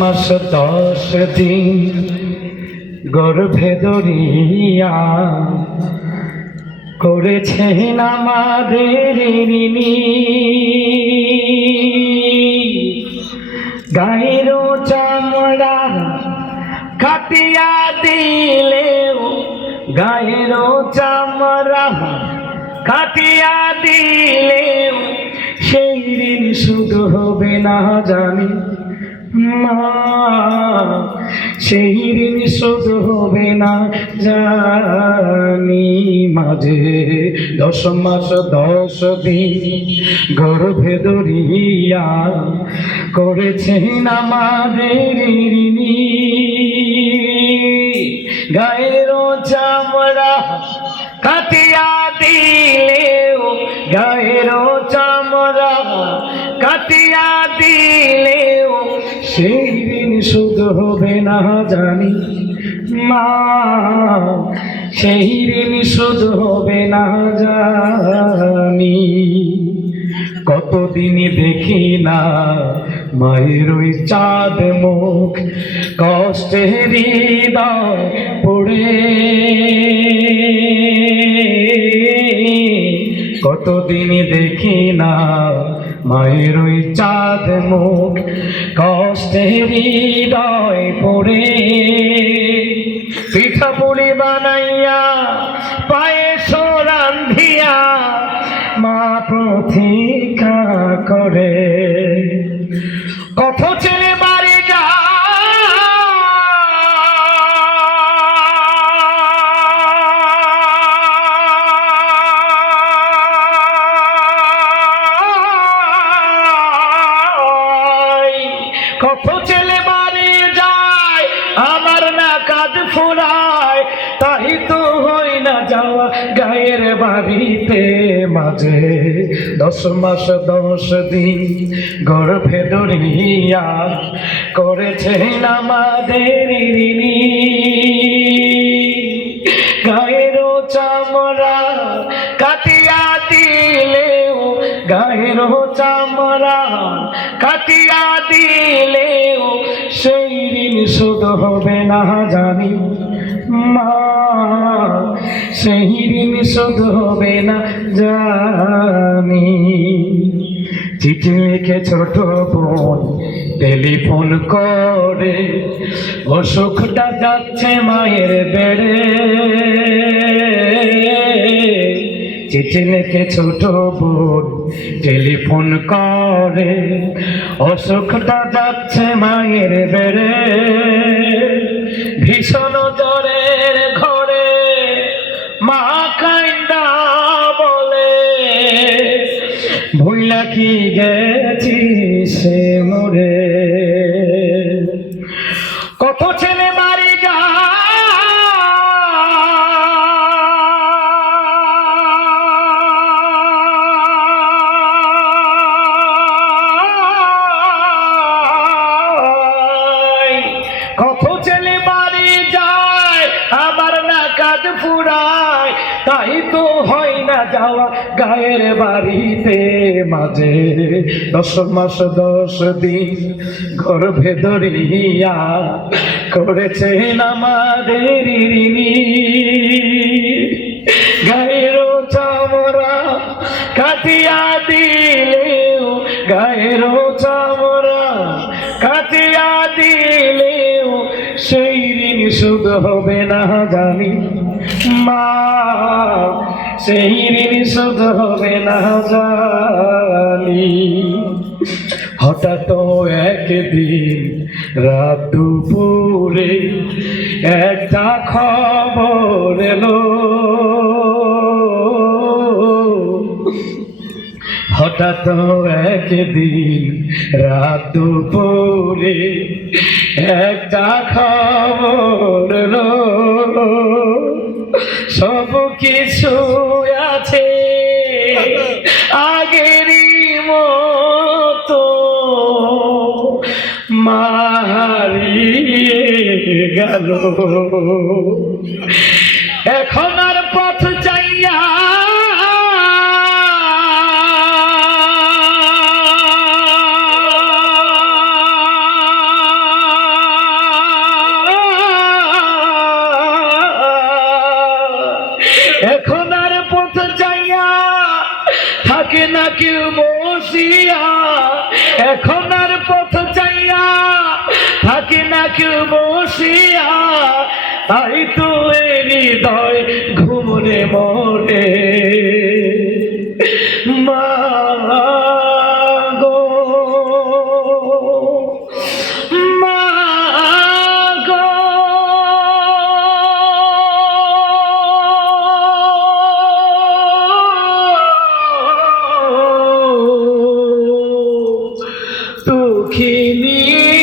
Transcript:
মাস দশ দিন গর্ভে দরিয়া করেছেন আমাদের ঋণী। গায়ের চামড়া কাটিয়া দিলেও গায়ের চামড়া কাটিয়া দিলেও সেই ঋণ শুধু হবে না জানি। মা, সেই শোধ হবে না জানি মাঝে দশ মাস, দশ দিন গর্ভে দরিয়া করেছেন আমাদের ঋণী। গায়ের চামড়া কাটিয়া দিলেও গায়ের চামড়া কাটিয়া দিলেও সেই দিন শুধু হবে না জানি। মা, সেই দিন শুধু হবে না জানি। কতদিন দেখি না মায়ের ওই চাঁদ মুখ কষ্টে হৃদয় পড়ে। কতদিন দেখি না মায়ের ওই চাঁদ মুখ কষ্টে হৃদয় পড়ে। পিঠা কত ছেলে বাড়ি যায়, আমার না কাজ ফুরায়, তাই তো হয় না যাওয়া গায়ের বাড়িতে মাঝে। দশ মাস, দশ দিন গর্ভে দরিয়া করেছেন আমাদের ঋণী। কাটিয়া দিলেও সেই ঋণ শোধ হবে না জানি। মা, সেই ঋণ শোধ হবে না জানি। চিঠি লিখে ছোট বোন টেলিফোন করে, অসুখটা যাচ্ছে মায়ের বেড়ে। চিঠি লিখে ছোট বোন টেলিফোন করে, অসুখটা যাচ্ছে মায়ের বেড়ে। ভীষণ জ্বরের ঘরে মা কাইন্দা বলে, ভুইলা কি গেছি সে? তাই তো হয় না যাওয়া গায়ের বাড়িতে মাঝে। দশ মাস, দশ দিন গর্ভে ধরিয়া করেছেন আমাদের ঋণী। গায়ের চামড়া কাটিয়া দিলেও, গায়ের চামড়া কাটিয়া দিলেও সেই ঋণ শুধ হবে না জানি। মা, সেই ঋণ শুধ হবে না জানি। হঠাৎ একদিন রাত দুপুরে একটা খবর এলো। হঠাৎ একদিন রাত দুপুরে একটা খবর সব কিছু আছে আগেরই মতো। মারিয়ে গেল। এখন না কেউ বসিয়া এখন আর পথ চাইয়া থাকে না কেউ বসিয়া তাই তো এ হৃদয় দুঃখিনী